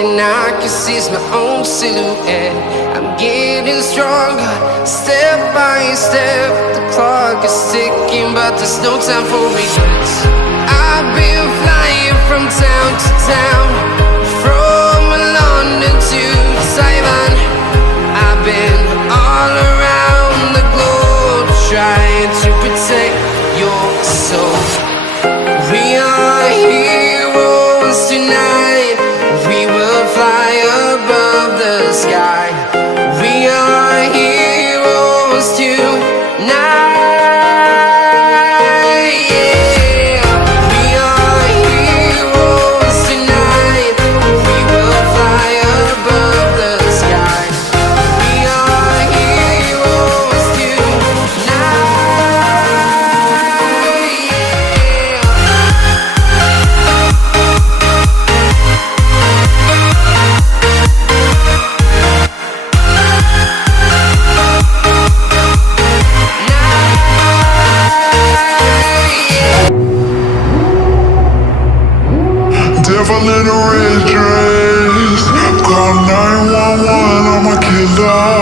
thing I can see is my own silhouette. I'm getting stronger, step by step. The clock is ticking, but there's no time for regrets. I've been flying from town to town, from London to Taiwan. I've been all around the globe, trying to protect your soul. We are heroes tonight. We will fly above the sky. We are heroes tonight. Yeah. We are heroes tonight. We will fly above the sky. We are heroes tonight. Devil in a red dress, call 911, I'm a killer.